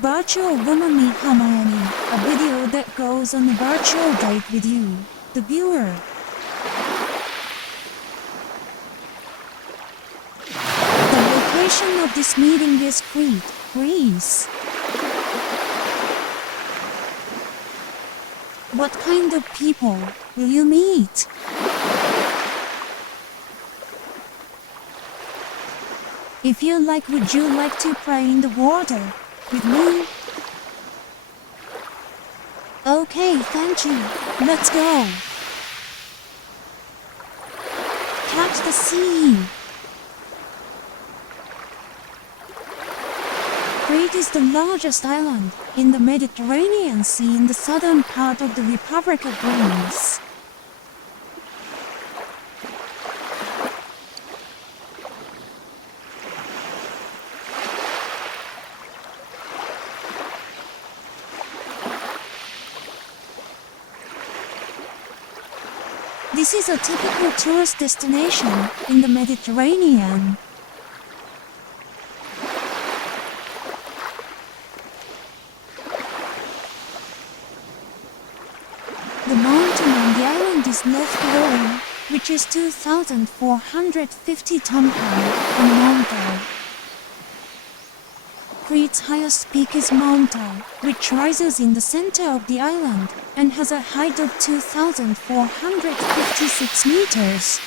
Virtual woman meet Hermione, a video that goes on a virtual date with you, the viewer. The location of this meeting is Crete, Greece. What kind of people will you meet? If you like, would you like to play in the water with me? Okay, thank you. Let's go. Catch the sea. Crete is the largest island in the Mediterranean Sea in the southern part of the Republic of Greece. This is a typical tourist destination in the Mediterranean. The mountain on the island is Loch Lowry, which is 2,450 ton high on Mount Dal. Crete's highest peak is Mount Dal, which rises in the center of the island and has a height of 2,456 meters.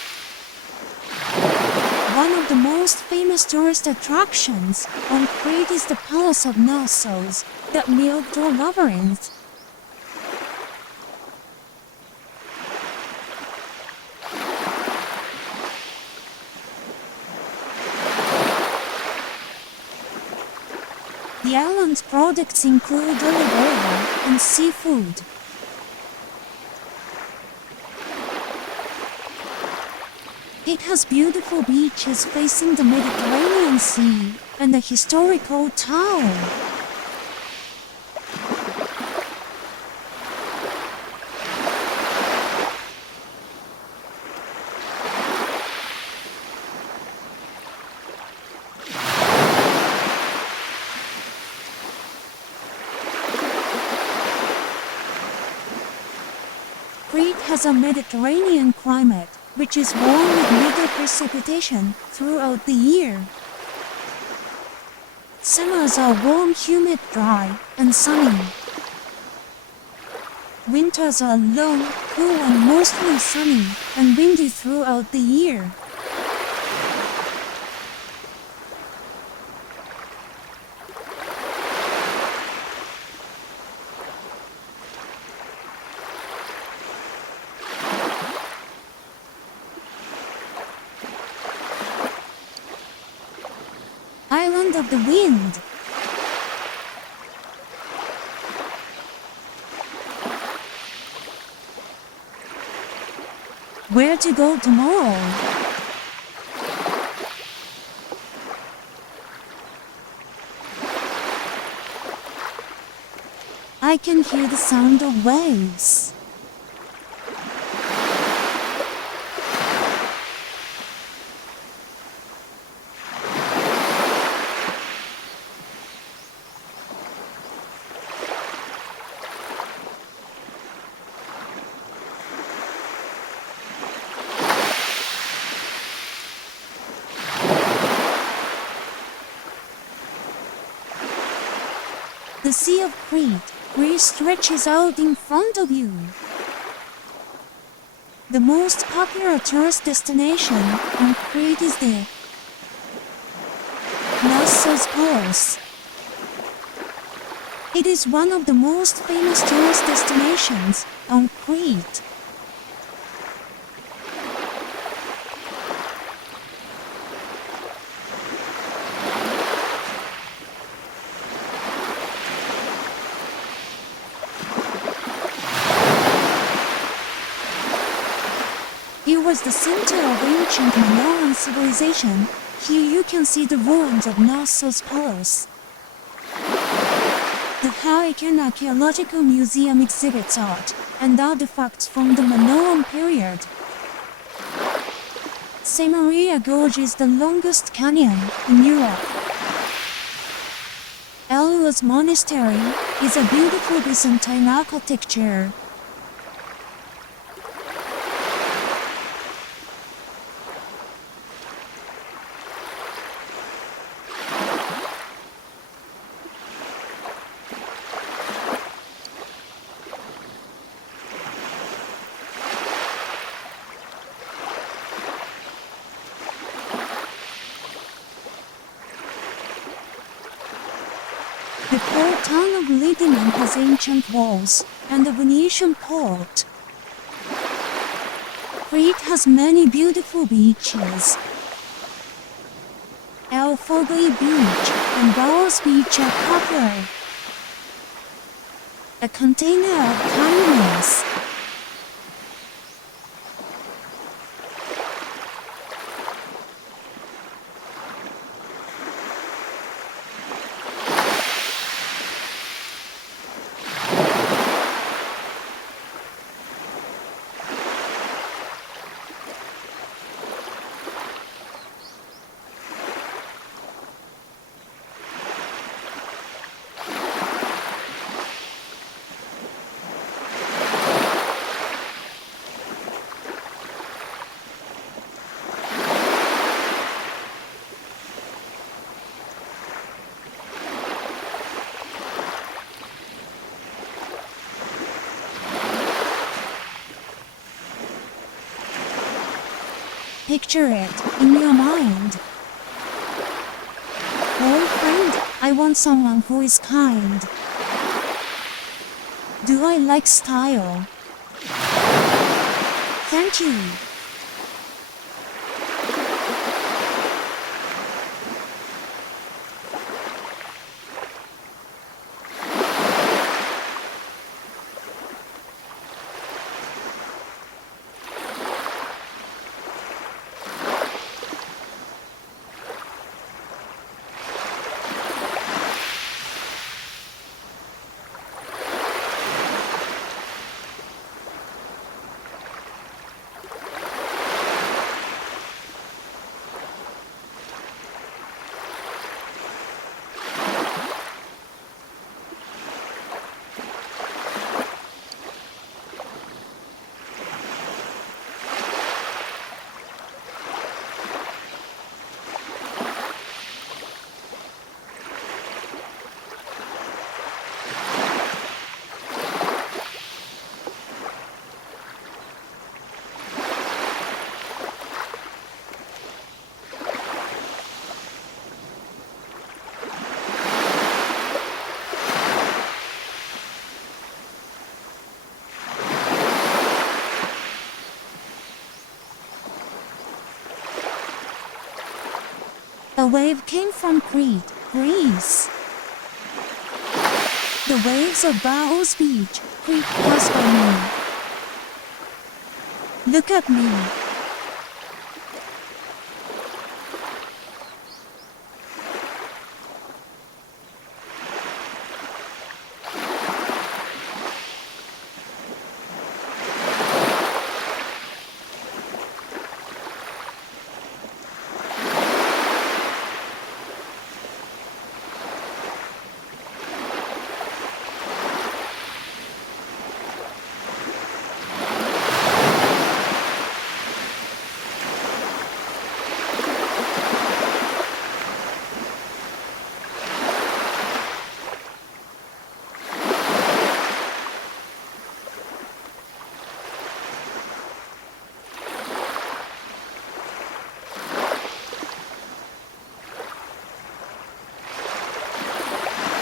One of the most famous tourist attractions on Crete is the Palace of Knossos, that outdoor labyrinth. The island's products include olive oil and seafood. It has beautiful beaches facing the Mediterranean Sea and a historical tower. Crete has a Mediterranean climate, which is warm with little precipitation throughout the year. Summers are warm, humid, dry, and sunny. Winters are long, cool, and mostly sunny and windy throughout the year. Island of the Wind. Where to go tomorrow? I can hear the sound of waves. The Sea of Crete, Greece, stretches out in front of you. The most popular tourist destination on Crete is the Knossos Palace. It is one of the most famous tourist destinations on Crete. It was the center of ancient Minoan civilization. Here you can see the ruins of Knossos Palace. The Hurricane Archaeological Museum exhibits art and artifacts from the Minoan period. Semaria Gorge is the longest canyon in Europe. Beauties Monastery is a beautiful Byzantine architecture. The port town of Lidinum has ancient walls and a Venetian port. Crete has many beautiful beaches. Elphogli Beach and Baros Beach are popular. A container of kindness. Picture it in your mind. Oh friend, I want someone who is kind. Do I like style? Thank you. A wave came from Crete, Greece. The waves of Baros Beach creep past by me. Look at me.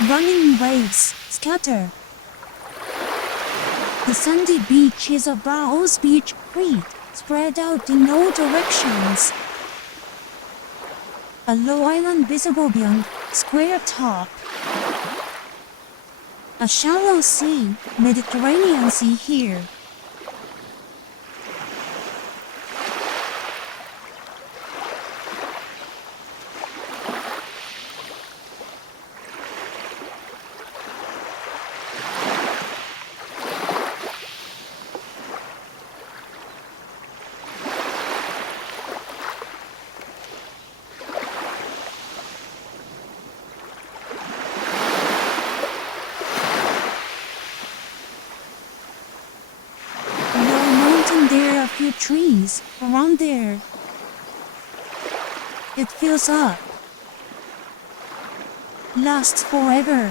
Running waves scatter. The sandy beaches of Baros Beach, Crete, spread out in all directions. A low island visible beyond, square top. A shallow sea, Mediterranean Sea here. trees around there. It fills up. Lasts forever.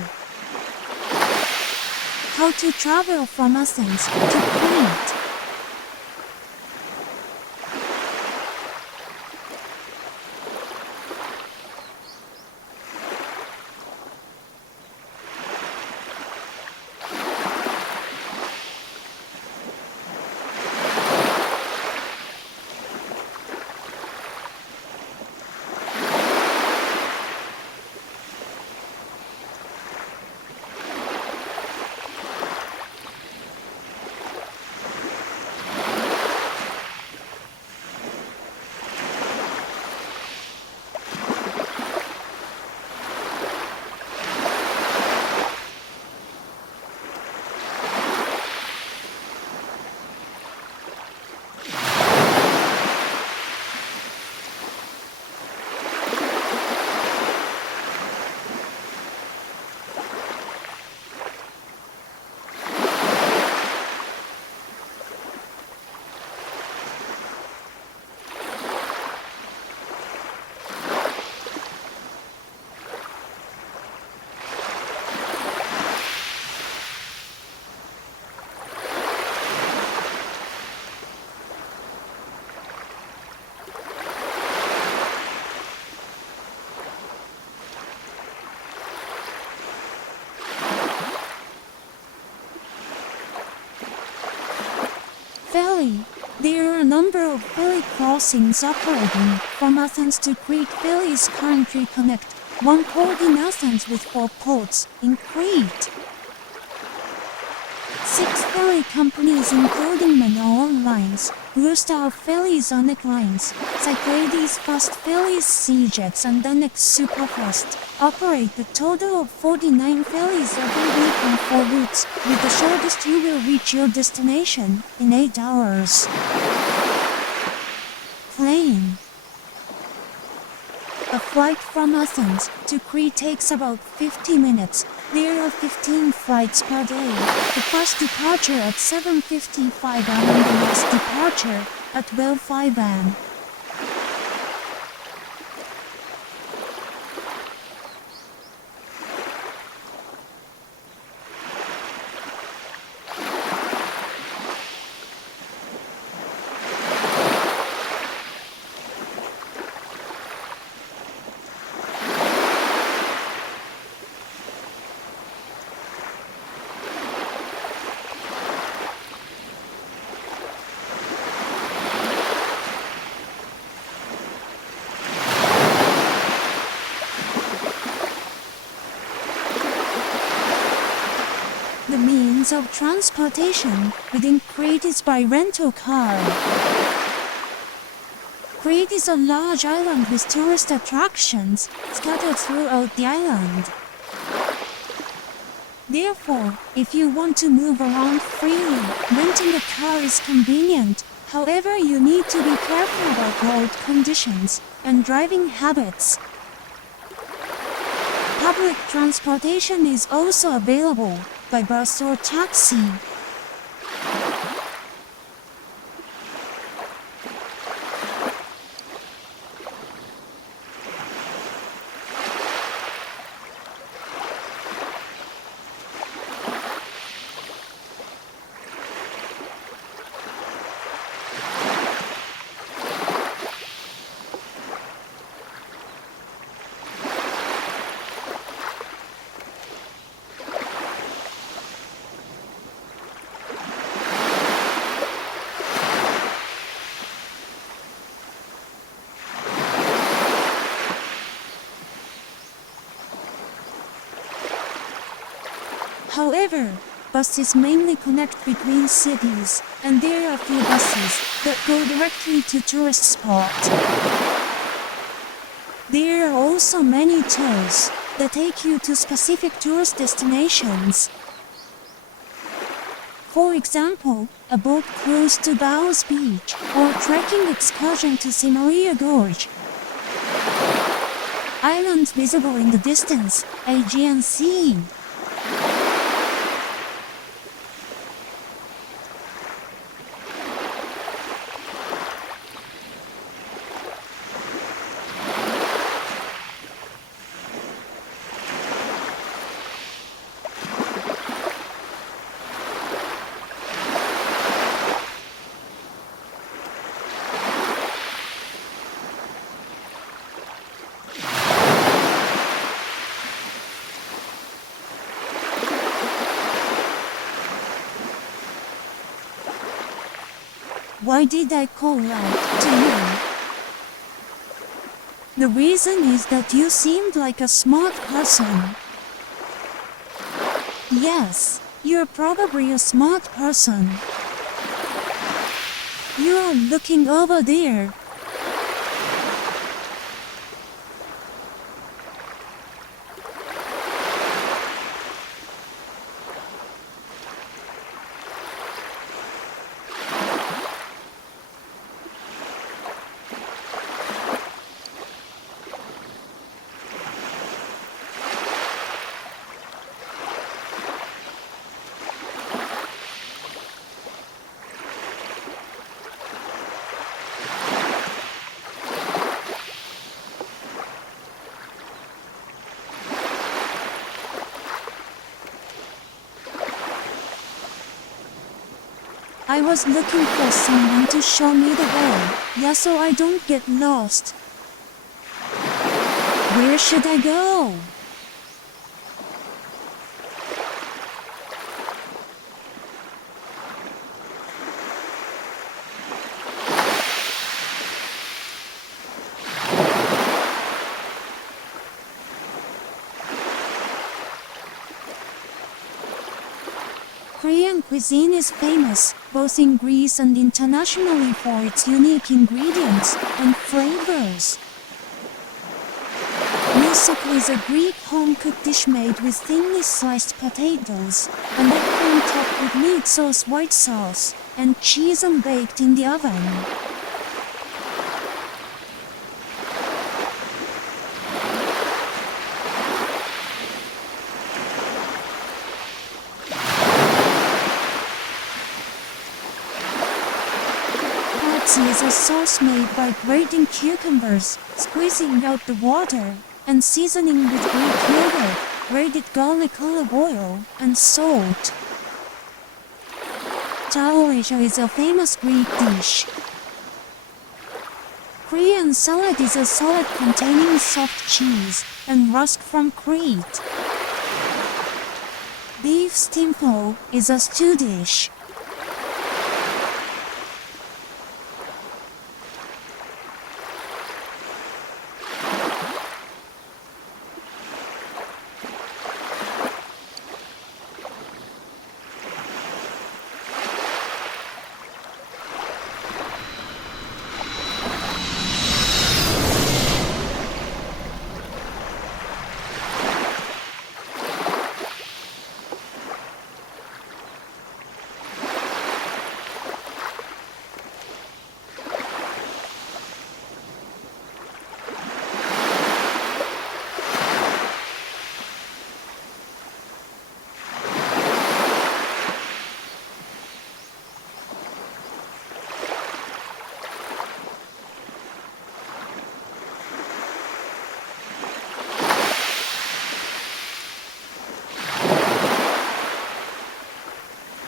How to travel from Athens to Crete. Ferry. There are a number of ferry crossings operating from Athens to Crete. Ferries currently connect one port in Athens with 4 ports in Crete. 6 ferry companies including Manoan Lines, Blue Star Ferries, Anek Lines, Cyclades Fast Ferries, Seajets and Anek Superfast operate a total of 49 ferries every week on 4 routes. With the shortest you will reach your destination in 8 hours. Plane. A flight from Athens to Crete takes about 50 minutes. There are 15 flights per day. The first departure at 7:55 am and the last departure at 12:05 am. The means of transportation within Crete is by rental car. Crete is a large island with tourist attractions scattered throughout the island. Therefore, if you want to move around freely, renting a car is convenient. However, you need to be careful about road conditions and driving habits. Public transportation is also available by bus or taxi. However, buses mainly connect between cities, and there are few buses that go directly to tourist spots. There are also many tours that take you to specific tourist destinations. For example, a boat cruise to Baos Beach or trekking excursion to Simaria Gorge. Islands visible in the distance, Aegean Sea. Why did I call out to you? The reason is that you seemed like a smart person. Yes, you're probably a smart person. You're looking over there. I was looking for someone to show me the way, yeah, so I don't get lost. Where should I go? Korean cuisine is famous, both in Greece and internationally, for its unique ingredients and flavors. Miso is a Greek home-cooked dish made with thinly sliced potatoes, and eggplant topped with meat sauce, white sauce, and cheese and baked in the oven. Is a sauce made by grating cucumbers, squeezing out the water, and seasoning with Greek yogurt, grated garlic, olive oil, and salt. Chaolisha is a famous Greek dish. Korean salad is a salad containing soft cheese and rusk from Crete. Beef stimpo is a stew dish.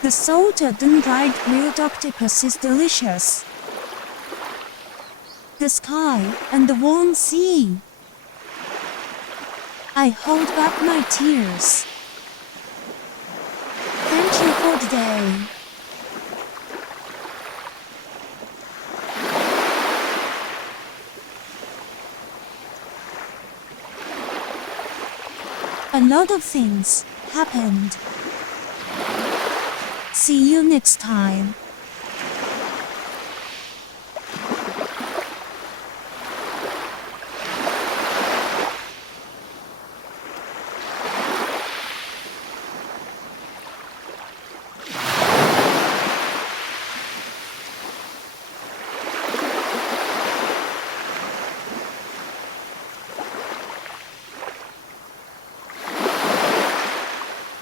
The salted and dried grilled octopus is delicious. The sky and the warm sea. I hold back my tears. Thank you for the day. A lot of things happened. See you next time.